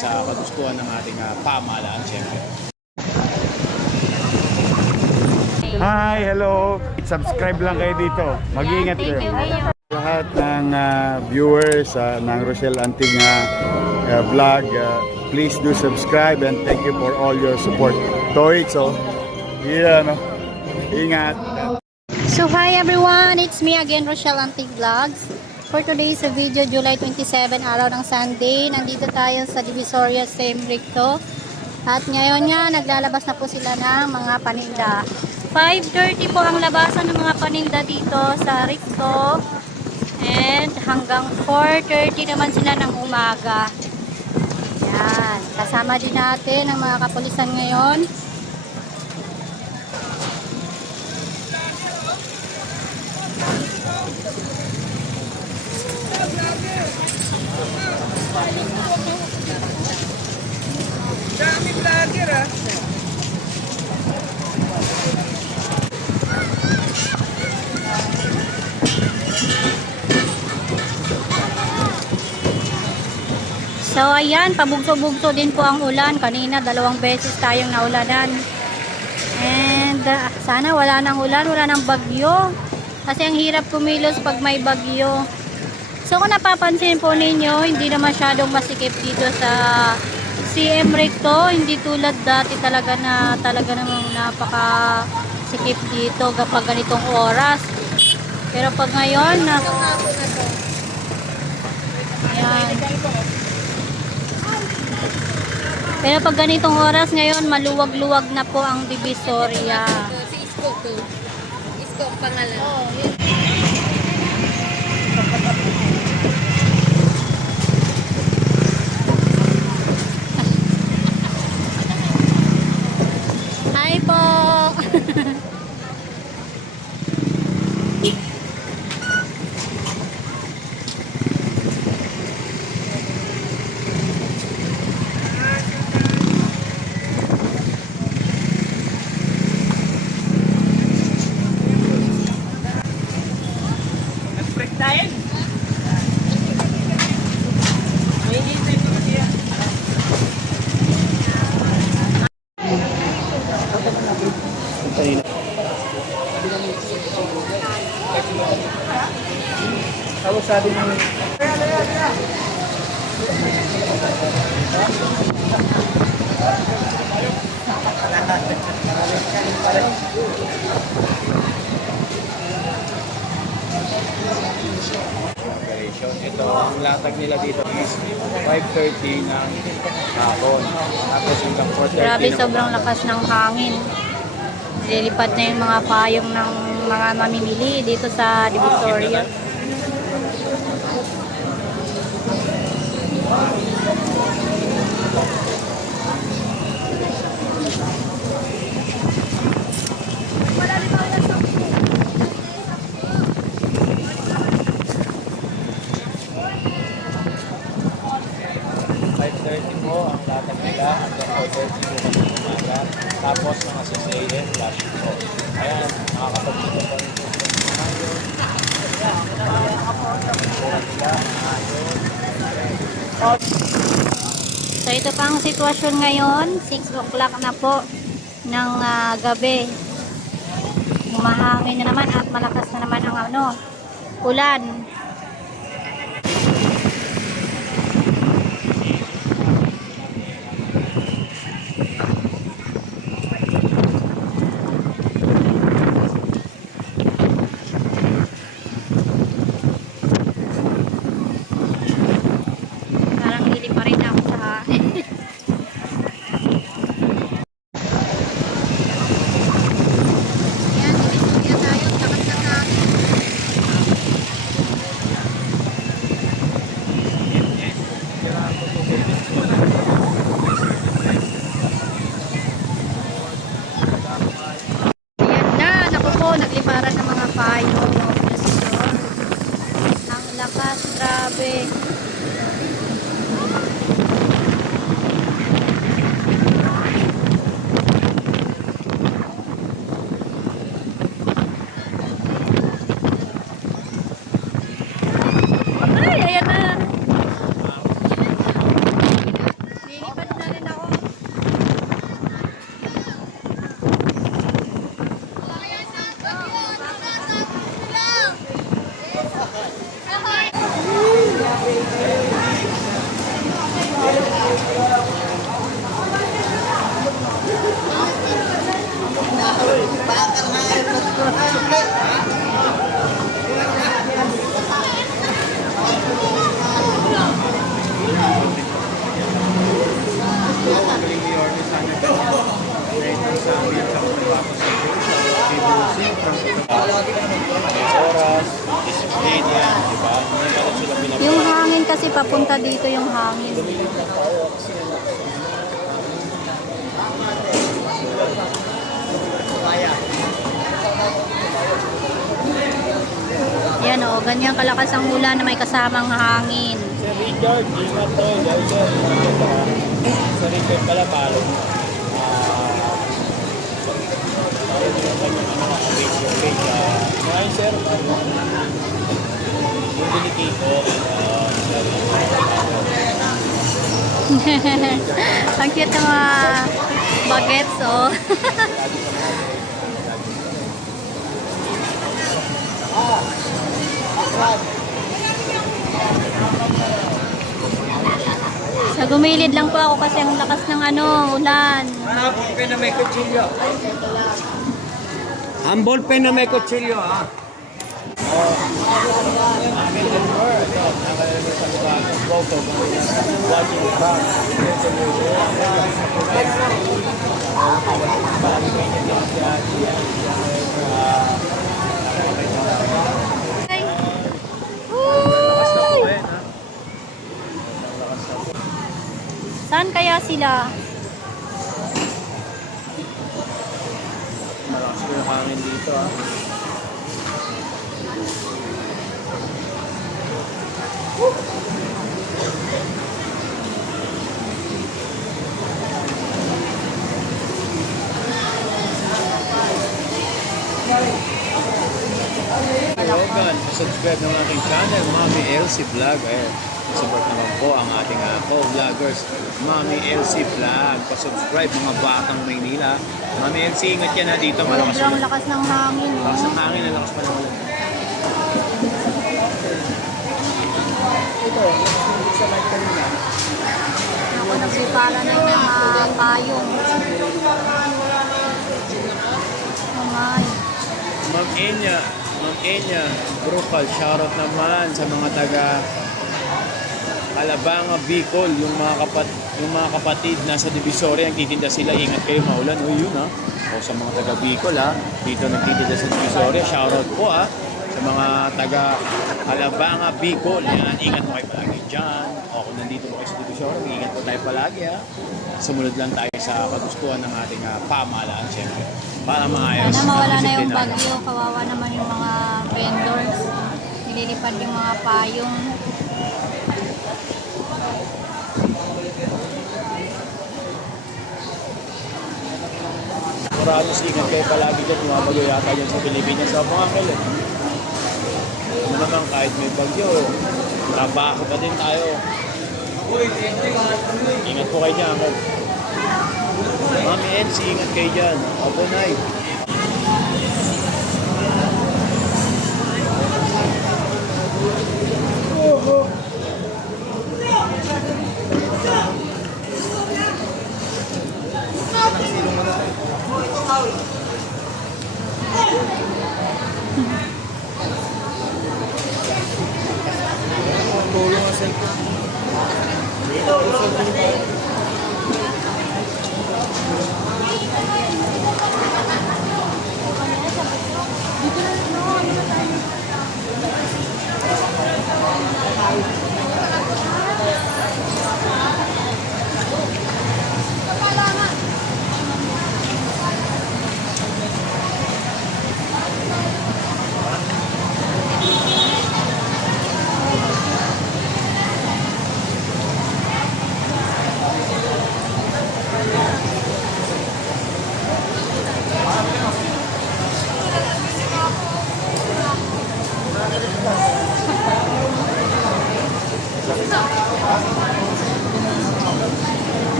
sa kagustuhan ng ating pamahalaan siyempre. Hi, hello. Subscribe lang kayo dito. Mag-iingat kayo. Lahat ng viewers ng Rochelle Antig vlog, please do subscribe and thank you for all your support. Toitso. Yeah, no. Ingat. So hi everyone, it's me again, Rochelle Antig Vlogs. For today's video, July 27, araw ng Sunday. Nandito tayo sa Divisoria Same Recto. At ngayon nga, naglalabas na po sila ng mga paninda. 5:30 po ang labasan ng mga paninda dito sa Recto. And hanggang 4:30 naman sila ng umaga. Yan. Kasama din natin ang mga kapulisan ngayon. Dami vlogger ah. So ayan, pabugso-bugso din po ang ulan. Kanina 2 beses tayong naulanan. And sana wala nang ulan, wala nang bagyo. Kasi ang hirap kumilos pag may bagyo. So kung napapansin po ninyo, hindi na masyadong masikip dito sa CM Recto. Hindi tulad dati talaga namang napakasikip dito kapag ganitong oras. Pero pag ngayon, ayan. Pero pag ganitong oras ngayon, maluwag-luwag na po ang Divisoria. Si Isko to. Isko ang pangalan. Oh, Hi po! Nag-break tayo. May hintay ko na siya. Tapos sabi namin, ito, ang latag nila dito is 5:30 ng hapon. Tapos hanggang 4:30 Grabe, ng sobrang umaga. lakas ng hangin. Nililipat na yung mga payong ng mga mamimili dito sa Divisoria. Po ang latag nila hanggang 4:30 po ng umaga. Tapos mga 6 a.m. flashing po. Ayan, nakakapagpito po rin po sila ng mayo. So ito pa ang sitwasyon ngayon. 6 o'clock na po ng gabi. Umahangin na naman at malakas na naman ang ulan. Parang hindi pa rin ako sa Ayan, Divisoria tayo. Lakas ng hangin. papunta dito yung hangin. Yan o, ganyan kalakas ang ulan na may kasamang hangin. Sir Richard, ingat to. Dahil sir, sa Richard pala palo. Ngayon sir, yung dinitiko, Ang cute ng mga bagets, oh. Sa gumilid lang po ako kasi ang lakas ng ulan. Ah, ballpen na may kutsilyo. Ang ballpen na may kutsilyo, ha? Ay. Uy! Saan kaya sila? malakas ko yung hangin dito Welcome, subscribe ng ating channel, Mami Elsie Vlog. Ayan, support naman po ang ating co-vloggers, Mami Elsie Vlog. Pa-subscribe mga batang Maynila. Mami Elsie, ingat yan dito. Malakas Sobrang ulan. lakas ng hangin. Lakas ng hangin, lakas pa ng ulan. Ito, sa light kanina. Ako nagsipala na yung mga payong. Oh my. Ma'am Enya, Brupal, shoutout naman sa mga taga Alabanga, Bicol, yung mga kapatid nasa Divisoria, nagtitinda sila, ingat kayo maulan. O yun o sa mga taga Bicol dito nagtitinda sa Divisoria, shoutout po sa mga taga Alabanga, Bicol. Yan, ingat mo kayo palagi dyan. O kung nandito mo kayo sa Divisoria, ingat po tayo palagi Sumunod lang tayo sa kagustuhan ng ating pamahalaan, siyempre. Para maayos. Sana mawala na Disiplina. yung bagyo. Kawawa naman yung mga vendors. Nililipad yung mga payong. Moralos, ingat kayo palagi dyan. Yung mga bagyo yata dyan sa Pilipinas. Sa mga kailan. Ano naman kahit may bagyo, trabaho pa din tayo. Ingat po kayo dyan. Mami Elsie, ingat kayo dyan. Opo, Nay.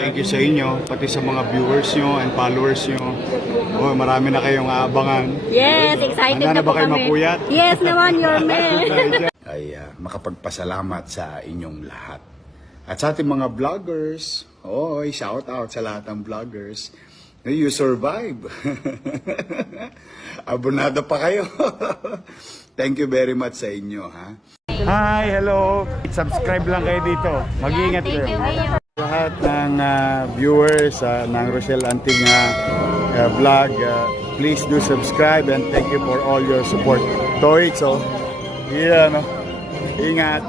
thank you sa inyo, pati sa mga viewers nyo and followers nyo. Oh, marami na kayong aabangan. Yes, excited Handa na na ba po kayo kami. mapuyat? Yes naman, your man. Ay makapagpasalamat sa inyong lahat. At sa ating mga vloggers, shout out sa lahat ng vloggers. You survive. Abonado pa kayo. Thank you very much sa inyo, ha. Hi, hello. Subscribe lang kayo dito. Mag-iingat kayo. Lahat ng viewers ng Rochelle Antig vlog, please do subscribe and thank you for all your support. Toy, so, yeah, no? Ingat.